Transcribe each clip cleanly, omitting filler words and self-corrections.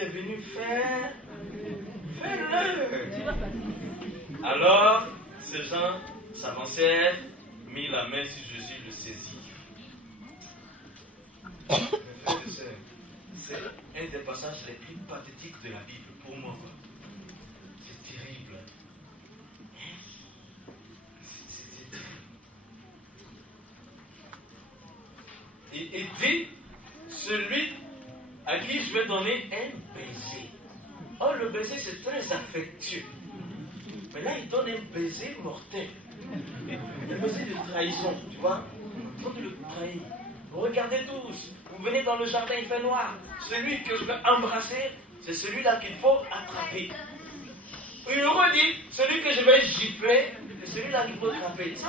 est venu faire, fais-le. Alors, ces gens s'avancèrent, mit la main sur Jésus, le saisit. C'est un des passages les plus pathétiques de la Bible pour moi. C'est terrible. C'est terrible. Et dit, celui à qui je vais donner un baiser. Oh, le baiser, c'est très affectueux. Mais là, il donne un baiser mortel. Un baiser de trahison, tu vois. Il faut le trahir. Vous regardez tous. Vous venez dans le jardin, il fait noir. Celui que je vais embrasser, c'est celui-là qu'il faut attraper. Il redit, celui que je vais gifler, c'est celui-là qu'il faut attraper. Ça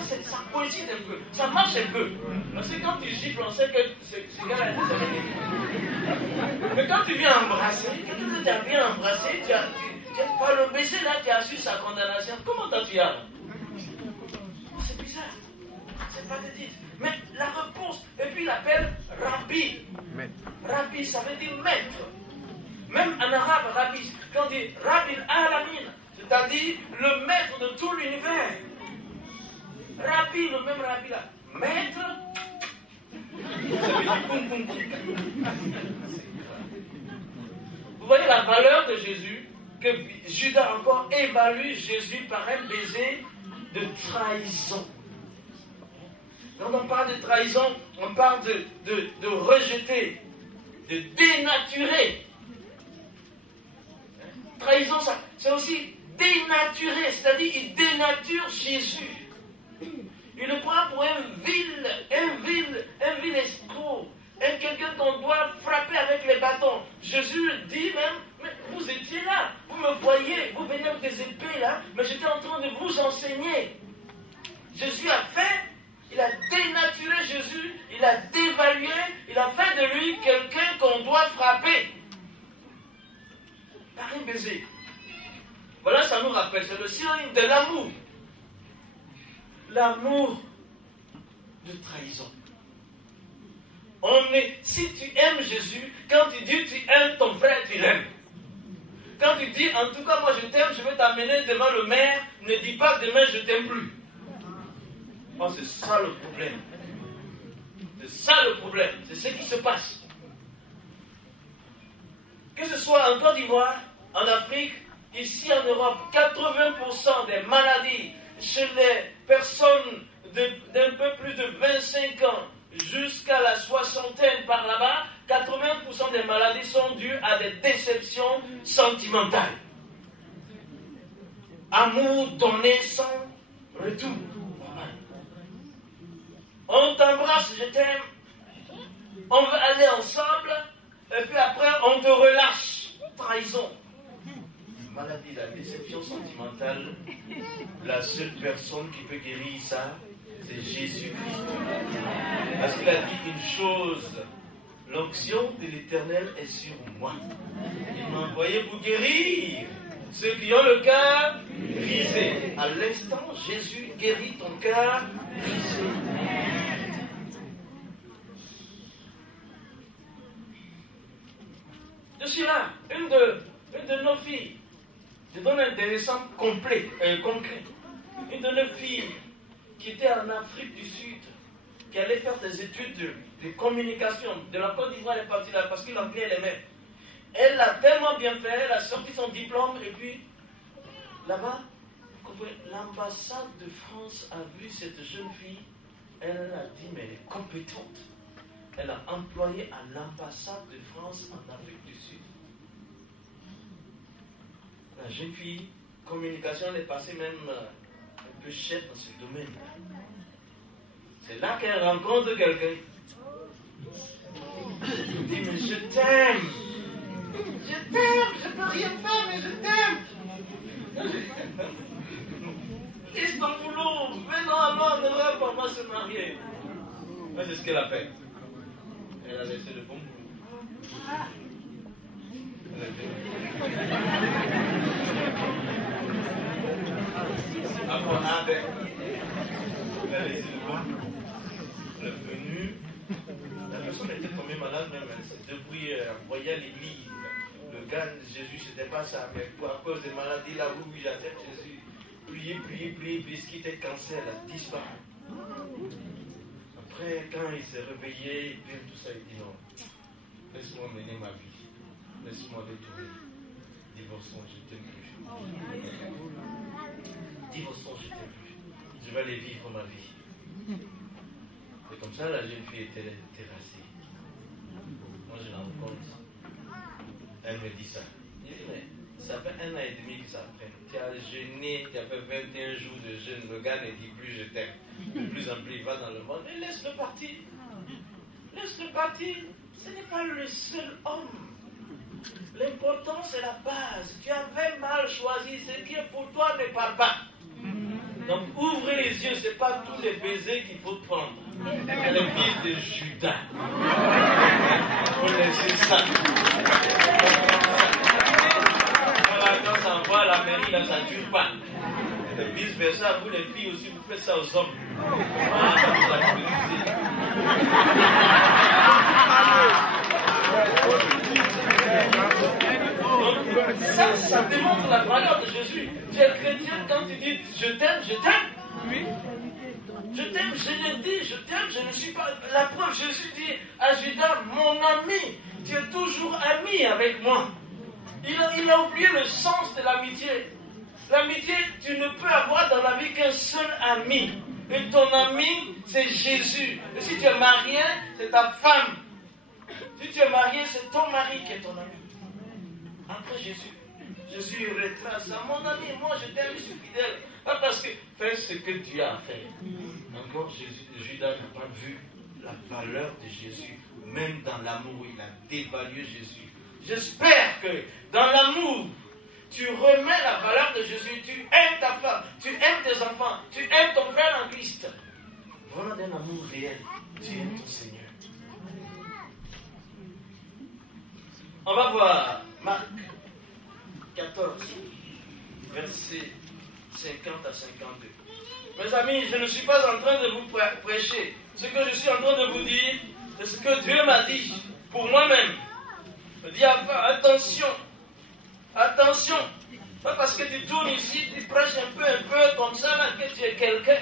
coïncide un peu. Ça marche un peu. Parce que quand tu gifles, on sait que ce gars-là est désolé. Mais quand tu viens embrasser, quelqu'un que tu as bien embrassé, par le baiser là, tu as su sa condamnation. Comment tu as? C'est bizarre. C'est pathétique. Mais la réponse, et puis il l'appelle Rabbi. Rabbi, ça veut dire maître. Même en arabe, Rabbi, quand on dit Rabbi al-Alamin, c'est-à-dire le maître de tout l'univers. Rabbi, le même Rabbi là. Maître, ça veut dire boum boum boum. Vous voyez la valeur de Jésus, que Judas encore évalue Jésus par un baiser de trahison. Quand on parle de trahison, on parle de rejeter, de dénaturer. Trahison, ça, c'est aussi dénaturer, c'est-à-dire il dénature Jésus. Il le prend pour un vil escroc, quelqu'un qu'on doit frapper avec les bâtons. Jésus dit même, mais vous étiez là, vous me voyez, vous venez avec des épées là, mais j'étais en train de vous enseigner. Jésus a fait, il a dénaturé Jésus, il a dévalué, il a fait de lui quelqu'un qu'on doit frapper. Par un baiser. Voilà, ça nous rappelle, c'est le signe de l'amour. L'amour de trahison. Si tu aimes Jésus, quand tu dis tu aimes ton frère, tu l'aimes. Quand tu dis, en tout cas, moi je t'aime, je vais t'amener devant le maire, ne dis pas demain je t'aime plus. Oh, c'est ça le problème. C'est ça le problème. C'est ce qui se passe. Que ce soit en Côte d'Ivoire, en Afrique, ici en Europe, 80% des maladies chez les personnes d'un peu plus de 25 ans jusqu'à la soixantaine par là-bas, 80% des maladies sont dues à des déceptions sentimentales. Amour donné sans retour. On t'embrasse, je t'aime. On veut aller ensemble. Et puis après, on te relâche. Trahison. Maladie, la déception sentimentale. La seule personne qui peut guérir ça, c'est Jésus-Christ. Parce qu'il a dit une chose. L'onction de l'Éternel est sur moi. Il m'a envoyé pour guérir ceux qui ont le cœur brisé. À l'instant, Jésus guérit ton cœur brisé. Je suis là, une de nos filles. Je donne un exemple concret. Une de nos filles qui était en Afrique du Sud, qui allait faire des études de communication. De la Côte d'Ivoire, elle est partie là parce que l'anglais, elle aimait. Elle l'a tellement bien fait, elle a sorti son diplôme et puis là-bas, l'ambassade de France a vu cette jeune fille. Elle a dit, mais elle est compétente. Elle a employé à l'ambassade de France en Afrique du Sud. La jeune fille, communication, elle est passée même un peu chef dans ce domaine. C'est là qu'elle rencontre quelqu'un. Elle dit, mais je t'aime. Je t'aime, je peux rien faire, mais je t'aime. Laisse ton boulot, venons alors en Europe, on va se marier. Mais c'est ce qu'elle a fait. Elle a laissé le bon boulot. Elle a laissé le bon boulot. Elle est venue. La personne était tombée malade, même elle s'est débrouillée, envoyée à l'église. Le gars, Jésus, c'était pas ça. Mais à cause des maladies, là, oui, j'accepte Jésus. Prier, ce qui était cancer, a disparu. Après, quand il s'est réveillé, puis tout ça, il dit non, laisse-moi mener ma vie. Laisse-moi détourner. Divorçons, je ne t'aime plus. Divorçons, je ne t'aime plus. Je vais aller vivre ma vie. Et comme ça, la jeune fille était terrassée. Moi, je la rencontre. Elle me dit ça. Je dis, mais ça fait 1 an et demi que ça prenne. Tu as jeûné, tu as fait 21 jours de jeûne. Le gars ne dit plus je t'aime. De plus en plus, il va dans le monde. Et laisse-le partir. Laisse-le partir. Ce n'est pas le seul homme. L'important, c'est la base. Tu avais mal choisi. Ce qui est pour toi ne part pas. Donc, ouvre les yeux. Ce n'est pas tous les baisers qu'il faut prendre. C'est le fils de Judas. Il faut laisser ça. Voilà, quand ça envoie à la mairie, là, ça ne dure pas. Et vice versa, vous les filles aussi, vous faites ça aux hommes. Ah, vous abusez. Donc, ça démontre la valeur de Jésus. Tu es chrétien quand tu dis je t'aime, je t'aime. Oui. Je t'aime, je le dis, je t'aime, je ne suis pas. La preuve, Jésus dit à Judas, mon ami, tu es toujours ami avec moi. Il a oublié le sens de l'amitié. L'amitié, tu ne peux avoir dans la vie qu'un seul ami. Et ton ami, c'est Jésus. Et si tu es marié, c'est ta femme. Si tu es marié, c'est ton mari qui est ton ami. Après Jésus retrace ça. Mon ami, moi je t'aime, je suis fidèle. Pas parce que fais ce que Dieu a fait. Encore Judas n'a pas vu la valeur de Jésus. Même dans l'amour, il a dévalué Jésus. J'espère que dans l'amour, tu remets la valeur de Jésus. Tu aimes ta femme, tu aimes tes enfants, tu aimes ton frère en Christ. Vraiment d'un amour réel. Tu aimes ton Seigneur. On va voir Marc 14, versets 50 à 52. Mes amis, je ne suis pas en train de vous prêcher. Ce que je suis en train de vous dire, c'est ce que Dieu m'a dit pour moi-même. Il me dit, attention, attention. Pas parce que tu tournes ici, tu prêches un peu comme ça, là, que tu es quelqu'un.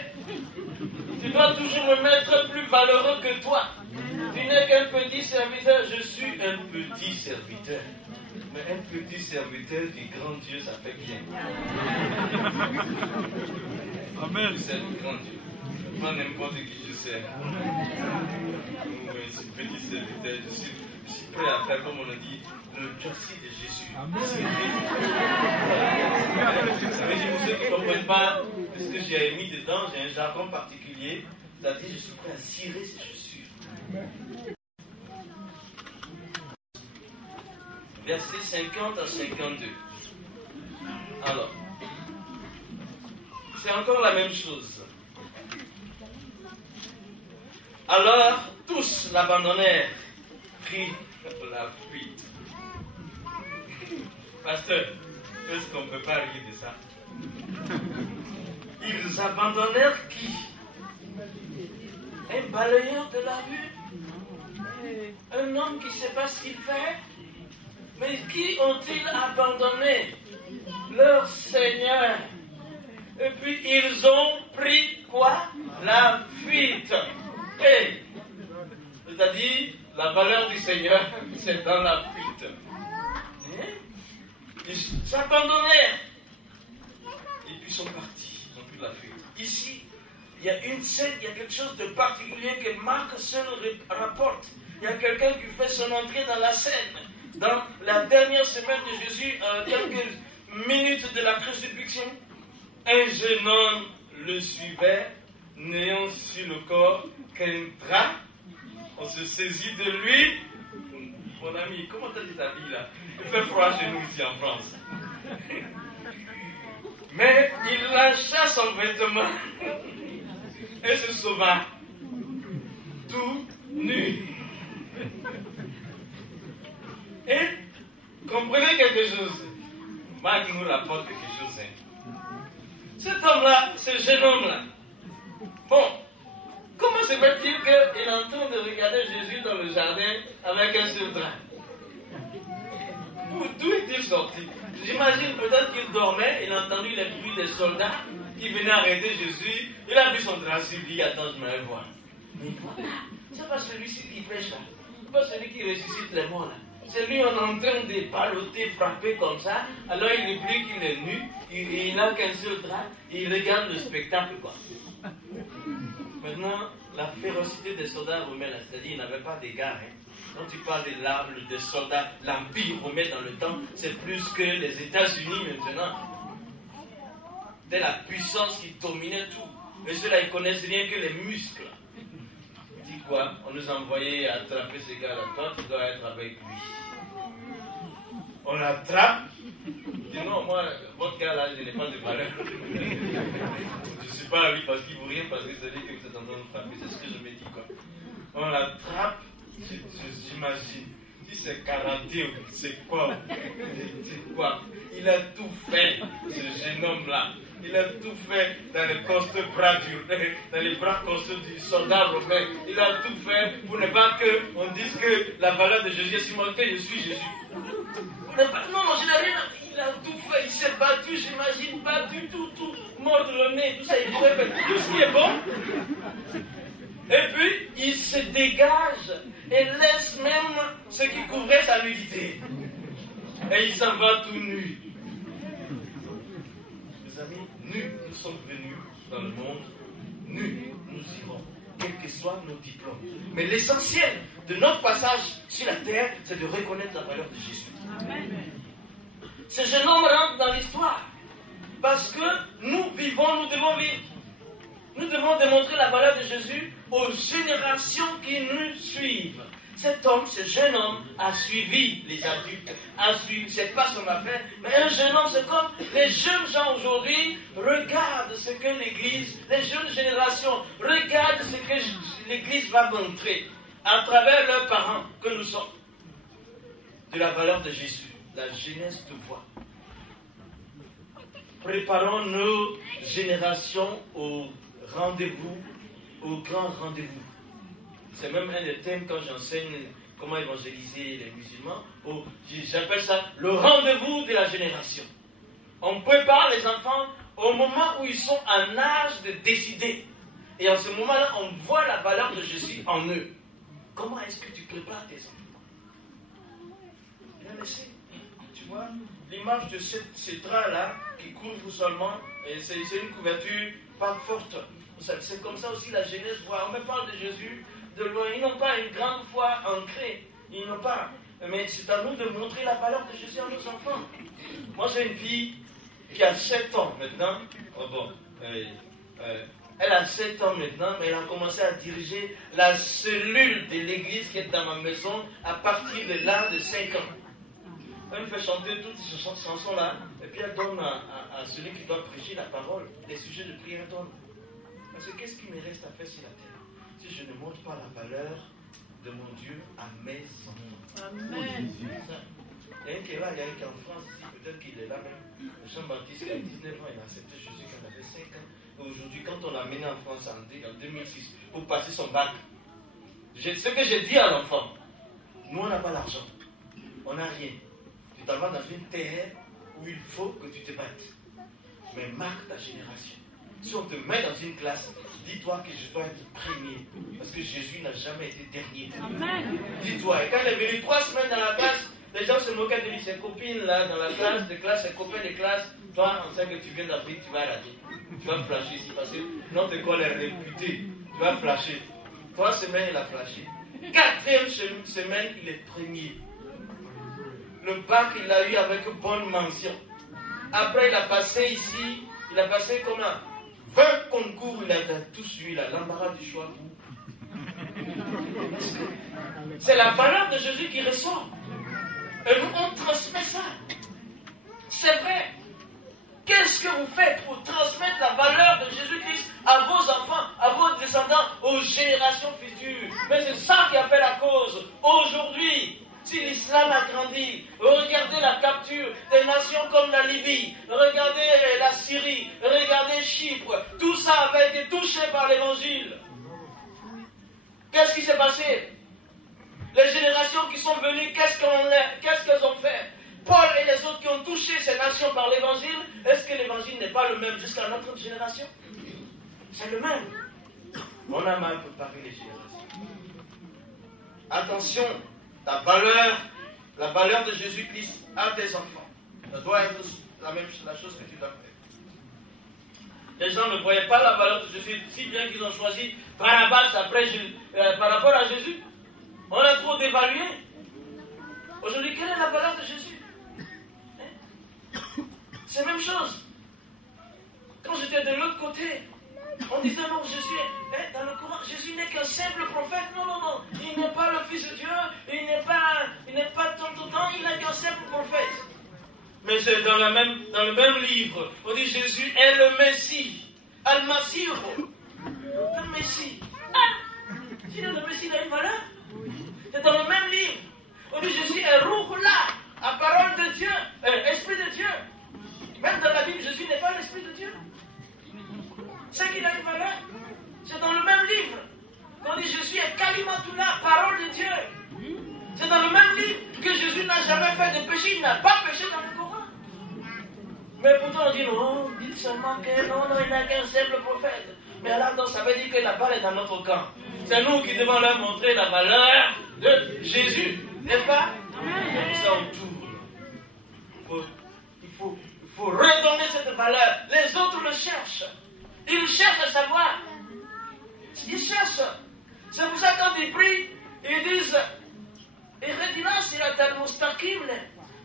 Tu dois toujours me mettre plus valeureux que toi. Tu n'es qu'un petit serviteur, je suis un petit serviteur. Mais un petit serviteur du grand Dieu, ça fait bien. Amen. C'est le grand Dieu. Pas n'importe qui je sers. Oui, ce petit serviteur, je suis prêt à faire, comme on a dit, le châssis de Jésus. Amen. Ça veut dire, pour ceux qui ne comprennent pas ce que j'ai mis dedans, j'ai un jargon particulier. C'est-à-dire, je suis prêt à cirer ces chaussures. Versets 50 à 52. Alors, c'est encore la même chose. Alors, tous l'abandonnèrent, prirent la fuite. Pasteur, est-ce qu'on ne peut pas rire de ça? Ils abandonnèrent qui? Un balayeur de la rue? Un homme qui ne sait pas ce qu'il fait? Mais qui ont-ils abandonné? Leur Seigneur. Et puis ils ont pris quoi? La fuite. Et, c'est-à-dire, la valeur du Seigneur, c'est dans la fuite. Ils s'abandonnèrent. Et puis ils sont partis. Ils ont pris la fuite. Ici, il y a une scène, il y a quelque chose de particulier que Marc seul rapporte. Il y a quelqu'un qui fait son entrée dans la scène. Dans la dernière semaine de Jésus, quelques minutes de la crucifixion, un jeune homme le suivait, n'ayant sur le corps qu'un drap. On se saisit de lui. Mon ami, comment t'as dit ta vie là? Il fait froid chez nous ici en France. Mais il lâcha son vêtement et se sauva tout nu. Et comprenez quelque chose. Marc nous rapporte quelque chose. Cet homme-là, ce jeune homme-là, bon, comment se fait-il qu'il est en train de regarder Jésus dans le jardin avec un seul drap? D'où est-il sorti? J'imagine peut-être qu'il dormait, il a entendu les bruits des soldats qui venaient arrêter Jésus. Il a vu son drap, il dit, attends, je me vais voir. Mais voilà, c'est pas celui-ci qui pêche là. C'est pas celui qui ressuscite les morts là. C'est lui, on est en train de balloter, frapper comme ça. Alors il oublie qu'il est nu, il n'a qu'un seul drap, et il regarde le spectacle quoi. Maintenant, la férocité des soldats romains, c'est-à-dire ils n'avaient pas d'égard. Quand tu parles des soldats, l'Empire romain dans le temps, c'est plus que les États-Unis maintenant. C'était la puissance qui dominait tout. Et ceux-là, ils ne connaissent rien que les muscles. Dis quoi? On nous a envoyé attraper ces gars-là. Toi, tu dois être avec lui. On l'attrape. Dis non, moi, votre gars-là, je n'ai pas de valeur. Je ne suis pas à lui parce qu'il ne vaut rien, parce que c'est lui que vous êtes en train de frapper. C'est ce que je me dis, quoi. On l'attrape. J'imagine. Si c'est karaté, c'est quoi? C'est quoi? Il a tout fait, ce jeune homme-là. Il a tout fait dans les costauds bras dans les bras costauds du soldat romain. Il a tout fait pour ne pas qu'on dise que la valeur de Jésus est si montée, je suis Jésus. Non, je n'ai rien. Il a tout fait, il s'est battu, j'imagine, battu, tout, mordre le nez, tout ça, il pourrait faire tout ce qui est bon. Et puis, il se dégage et laisse même ce qui couvrait sa nudité. Et il s'en va tout nu. Mes amis, nus, nous sommes venus dans le monde, nus, nous irons, quels que soient nos diplômes. Mais l'essentiel de notre passage sur la terre, c'est de reconnaître la valeur de Jésus. Amen. Ce jeune homme rentre dans l'histoire parce que nous vivons, nous devons vivre. Nous devons démontrer la valeur de Jésus aux générations qui nous suivent. Cet homme, ce jeune homme, a suivi les adultes, c'est pas son affaire, mais un jeune homme, c'est comme les jeunes gens aujourd'hui regardent ce que l'Église, les jeunes générations regardent ce que l'Église va montrer à travers leurs parents que nous sommes. De la valeur de Jésus, la jeunesse te voit. Préparons nos générations au rendez-vous, au grand rendez-vous. C'est même un des thèmes quand j'enseigne comment évangéliser les musulmans. J'appelle ça le rendez-vous de la génération. On prépare les enfants au moment où ils sont en âge de décider. Et en ce moment-là, on voit la valeur de Jésus en eux. Comment est-ce que tu prépares tes enfants? Bien laissé. Tu vois, l'image de ce drap-là qui couvre seulement, c'est une couverture pas forte. C'est comme ça aussi la jeunesse voit. On me parle de Jésus de loin. Ils n'ont pas une grande foi ancrée. Ils n'ont pas. Mais c'est à nous de montrer la valeur de Jésus à nos enfants. Moi, j'ai une fille qui a 7 ans maintenant. Elle a 7 ans maintenant, mais elle a commencé à diriger la cellule de l'église qui est dans ma maison à partir de l'âge de 5 ans. Elle me fait chanter toutes ces chansons-là, et puis elle donne à celui qui doit prêcher la parole, des sujets de prière donne. Parce que qu'est-ce qui me reste à faire sur la terre si je ne montre pas la valeur de mon Dieu à mes enfants? Amen. Il y a un qui est là, il y a un qui est en France ici, peut-être qu'il est là même. Jean-Baptiste, il a 19 ans, il a accepté Jésus quand il avait 5 ans. Et aujourd'hui, quand on l'a amené en France en 2006 pour passer son bac, ce que j'ai dit à l'enfant, nous on n'a pas l'argent, on n'a rien. Tu t'en vas dans une terre où il faut que tu te battes. Mais marque ta génération. Si on te met dans une classe, dis-toi que je dois être premier. Parce que Jésus n'a jamais été dernier. Amen. Dis-toi. Et quand il est venu 3 semaines dans la classe, les gens se moquaient de lui. Ses copines là, dans la classe, ses copains de classe. Toi, on sait que tu viens d'Afrique, tu vas rater. Tu vas flasher ici. Parce que notre école est réputée. Tu vas flasher. 3 semaines, il a flashé. 4e semaine, il est premier. Le bac, il l'a eu avec bonne mention. Après, il a passé ici, il a passé comme 20 concours, il a tous eu, l'embarras du choix. C'est la valeur de Jésus qui ressort. Et nous, on transmet ça. C'est vrai. Qu'est-ce que vous faites pour transmettre la valeur de Jésus-Christ à vos enfants, à vos descendants, aux générations futures? Mais c'est ça qui a fait la cause. Aujourd'hui, si l'islam a grandi, regardez la capture des nations comme la Libye, regardez la Syrie, regardez Chypre, tout ça avait été touché par l'évangile. Qu'est-ce qui s'est passé? Les générations qui sont venues, qu'est-ce qu'elles ont fait? Paul et les autres qui ont touché ces nations par l'évangile, est-ce que l'évangile n'est pas le même jusqu'à notre génération? C'est le même. On a mal préparé les générations. Attention, la valeur de Jésus-Christ à tes enfants. Ça doit être la chose que tu dois faire. Les gens ne voyaient pas la valeur de Jésus, si bien qu'ils ont choisi Barabbas par rapport à Jésus. On a trop dévalué. Aujourd'hui, quelle est la valeur de Jésus? C'est la même chose. Quand j'étais de l'autre côté, on disait non, Jésus, dans le Coran, Jésus n'est qu'un simple prophète. Non. Il n'est pas le Fils de Dieu, il n'est pas tout le temps, il n'est qu'un simple prophète. Mais c'est dans le même livre, on dit Jésus est le Messie. Al-Masih. Le Messie. Si le Messie a une valeur, c'est dans le même livre. On dit Jésus est Ruhullah, la parole de Dieu, Esprit de Dieu. Même dans la Bible, Jésus n'est pas l'Esprit de Dieu. C'est qu'il a une valeur. C'est dans le même livre. On dit Jésus est Kalimatullah, parole de Dieu. C'est dans le même livre que Jésus n'a jamais fait de péché. Il n'a pas péché dans le Coran. Mais pourtant on dit non, dites seulement que non, il n'a qu'un simple prophète. Mais alors donc, ça veut dire que la balle est dans notre camp. C'est nous qui devons leur montrer la valeur de Jésus. N'est-ce pas? Comme ça on tourne. Il faut redonner cette valeur. Les autres le cherchent. Ils cherchent à savoir. Ils cherchent. C'est pour ça quand ils prient, ils disent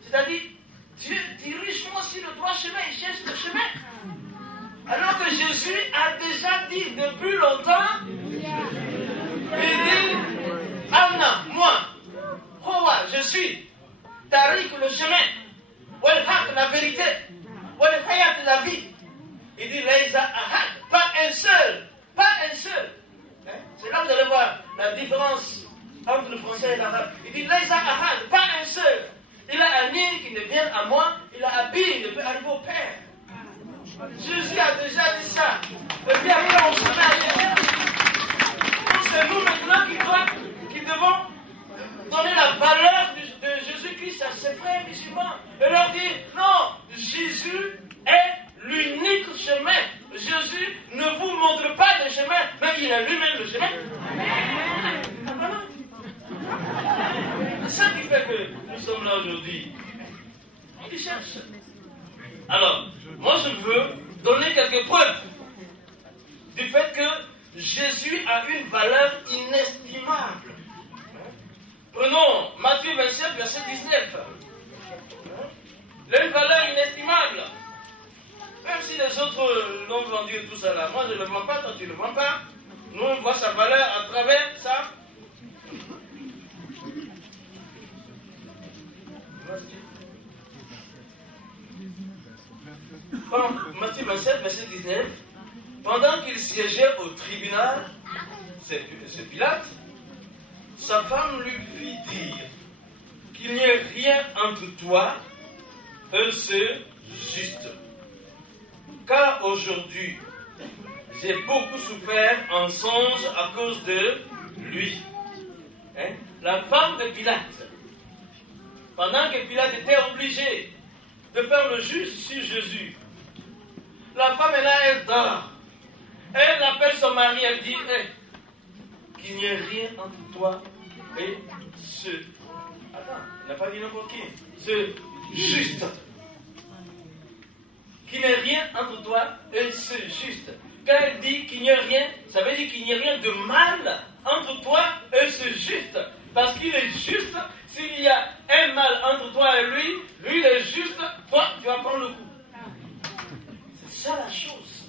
c'est-à-dire, Dieu dirige-moi sur le droit chemin, il cherche le chemin. Alors que Jésus a déjà dit depuis longtemps, il dit, Anna, moi, Hoa, je suis, Tariq, le chemin, Walhaq, la vérité, Walhayat, la vie. Il dit, Laïsa Ahad, pas un seul. C'est là que vous allez voir la différence entre le français et l'arabe. Il dit, Laïsa Ahad, pas un seul. Il a un nid qui ne vient à moi, il a un bille, il peut arriver au Père. Jésus a déjà dit ça. Et puis après, on se met à Jésus. C'est nous maintenant qui devons donner la valeur de Jésus-Christ à ses frères musulmans. Et leur dire, non, Jésus est l'unique chemin. Jésus ne vous montre pas le chemin, mais il est lui-même le chemin. Voilà. C'est ça qui fait que nous sommes là aujourd'hui. On cherche. Alors, moi je veux donner quelques preuves du fait que Jésus a une valeur inestimable. Prenons Matthieu 27, verset 19. Il a une valeur inestimable. Même si les autres l'ont vendu et tout ça là, moi je ne le vends pas, toi tu ne le vends pas. Nous on voit sa valeur à travers ça. Matthieu 27, verset 19. Pendant qu'il siégeait au tribunal, c'est Pilate, sa femme lui fit dire qu'il n'y ait rien entre toi et ce juste. Car aujourd'hui, j'ai beaucoup souffert en songe à cause de lui. La femme de Pilate, pendant que Pilate était obligé de faire le juge sur Jésus, la femme est là, elle dort. Elle appelle son mari, elle dit, qu'il n'y ait rien entre toi et ce... Attends, il n'a pas dit n'importe qui. Ce juste. Qu'il n'y ait rien entre toi et ce juste. Quand elle dit qu'il n'y a rien, ça veut dire qu'il n'y a rien de mal entre toi et ce juste. Parce qu'il est juste, s'il y a un mal entre toi et lui, lui il est juste, toi tu vas prendre le coup. C'est ça la chose.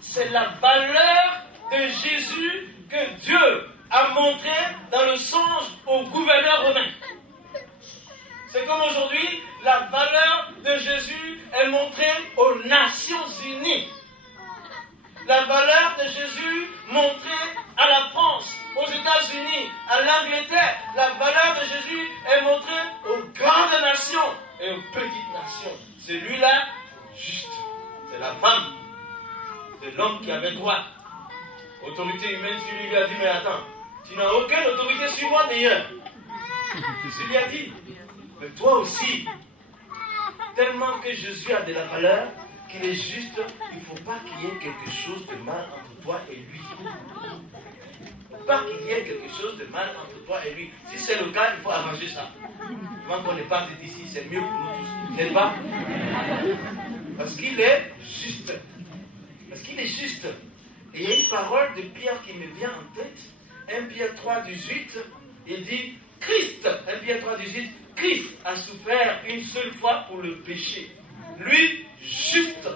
C'est la valeur de Jésus que Dieu a montré dans le songe au gouverneur romain. C'est comme aujourd'hui, la valeur de Jésus est montrée aux Nations Unies. La valeur de Jésus montrée à la France, aux États-Unis, à l'Angleterre. La valeur de Jésus est montrée aux grandes nations et aux petites nations. Celui-là, juste, c'est la femme de l'homme qui avait droit. Autorité humaine sur lui, il a dit, mais attends, tu n'as aucune autorité sur moi d'ailleurs. Il lui a dit, mais toi aussi, tellement que Jésus a de la valeur, qu'il est juste, il ne faut pas qu'il y ait quelque chose de mal entre toi et lui. Il ne faut pas qu'il y ait quelque chose de mal entre toi et lui. Si c'est le cas, il faut arranger ça. Avant qu'on ne parte d'ici, c'est mieux pour nous tous. N'est-ce pas? Parce qu'il est juste. Parce qu'il est juste. Et il y a une parole de Pierre qui me vient en tête. 1 Pierre 3, 18. Il dit, Christ, 1 Pierre 3, 18, Christ a souffert une seule fois pour le péché. Lui, juste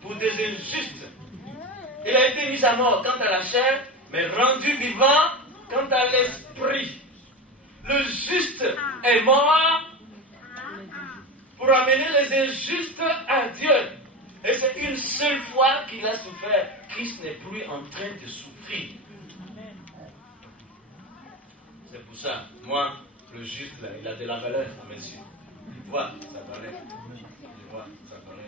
pour des injustes. Il a été mis à mort quant à la chair, mais rendu vivant quant à l'esprit. Le juste est mort pour amener les injustes à Dieu. Et c'est une seule fois qu'il a souffert. Christ n'est plus en train de souffrir. C'est pour ça, moi, le juste, là, il a de la valeur à mes yeux. Il voit sa valeur. Il voit sa valeur.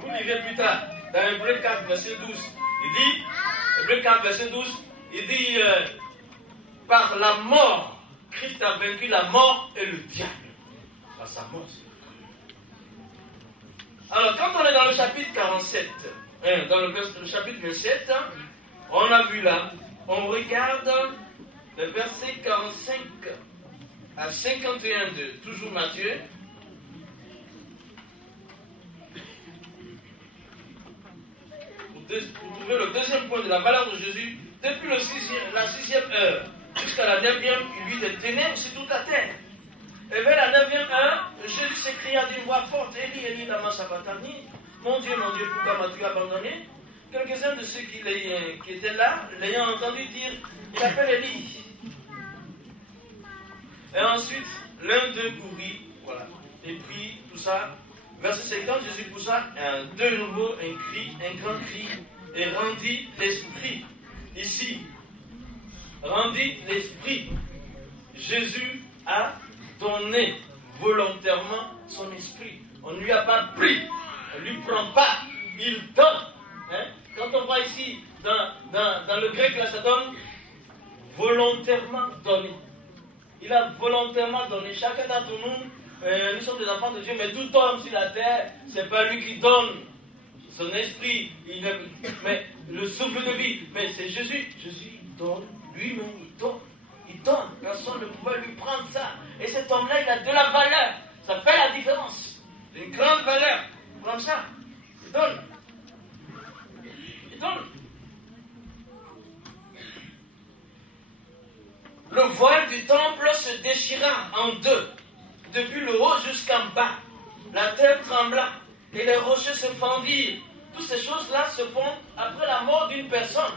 Vous lirez plus tard, dans Hébreux 4, verset 12. Il dit, Hébreux 4, verset 12, il dit, par la mort, Christ a vaincu la mort et le diable. Par sa mort. Alors, quand on est dans le chapitre 47, dans le chapitre 27, on a vu là, on regarde le verset 45 à 51 de toujours Matthieu. Pour trouver le deuxième point de la valeur de Jésus, depuis la 6e heure jusqu'à la 9e, il y eut des ténèbres sur toute la terre. Et vers la 9e heure, Jésus s'écria d'une voix forte, Élie, Élie, lama sabachthani, mon Dieu, pourquoi m'as-tu abandonné? Quelques-uns de ceux qui étaient là, l'ayant entendu dire, il appelle Élie. Et ensuite, l'un d'eux courut, voilà, et puis tout ça. Verset 50, Jésus poussa de nouveau un grand cri, et rendit l'esprit. Ici, rendit l'esprit. Jésus a donné volontairement son esprit. On ne lui a pas pris, on ne lui prend pas, il donne. Hein? Quand on voit ici, dans le grec, là, ça donne volontairement donné. Il a volontairement donné. Chacun d'entre nous, nous sommes des enfants de Dieu, mais tout homme sur la terre, c'est pas lui qui donne son esprit, mais le souffle de vie, mais c'est Jésus. Jésus donne lui-même, il donne. Il donne. Personne ne pouvait lui prendre ça. Et cet homme-là, il a de la valeur. Ça fait la différence. Une grande valeur. Comme ça. Il donne. Il donne. Le voile du temple se déchira en deux, depuis le haut jusqu'en bas. La terre trembla et les rochers se fendirent. Toutes ces choses-là se font après la mort d'une personne.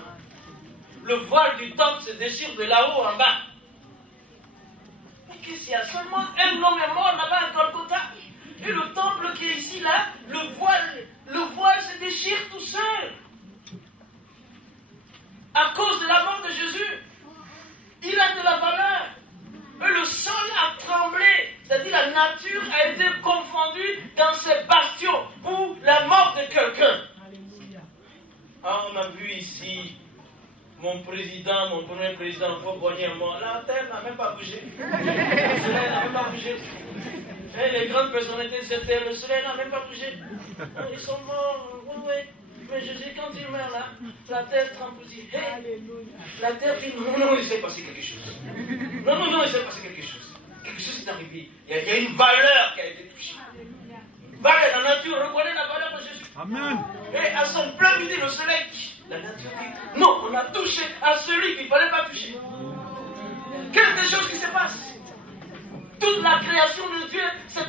Le voile du temple se déchire de là-haut en bas. Mais qu'est-ce qu'il y a? Seulement un homme est mort là-bas à Golgotha. Et le temple qui est ici, là, le voile se déchire tout seul. À cause de la mort de Jésus. Il a de la valeur. Et le sol a tremblé. C'est-à-dire la nature a été confondue dans ces bastions pour la mort de quelqu'un. Ah, on a vu ici mon premier président, Fauboigny mort. La terre n'a même pas bougé. Le soleil n'a même pas bougé. Et les grandes personnalités de cette terre, le soleil n'a même pas bougé. Ils sont morts. Oui. Mais Jésus, quand il meurt là, la terre tremble aussi. Hey, la terre dit non, il s'est passé quelque chose. Non, il s'est passé quelque chose. Quelque chose est arrivé. Il y a une valeur qui a été touchée. Valeur, la nature reconnaît la valeur de Jésus. Amen. Et à son plein midi, le soleil, la nature dit non, on a touché à celui qu'il ne fallait pas toucher. Quelque chose qui se passe. Toute la création de Dieu, c'est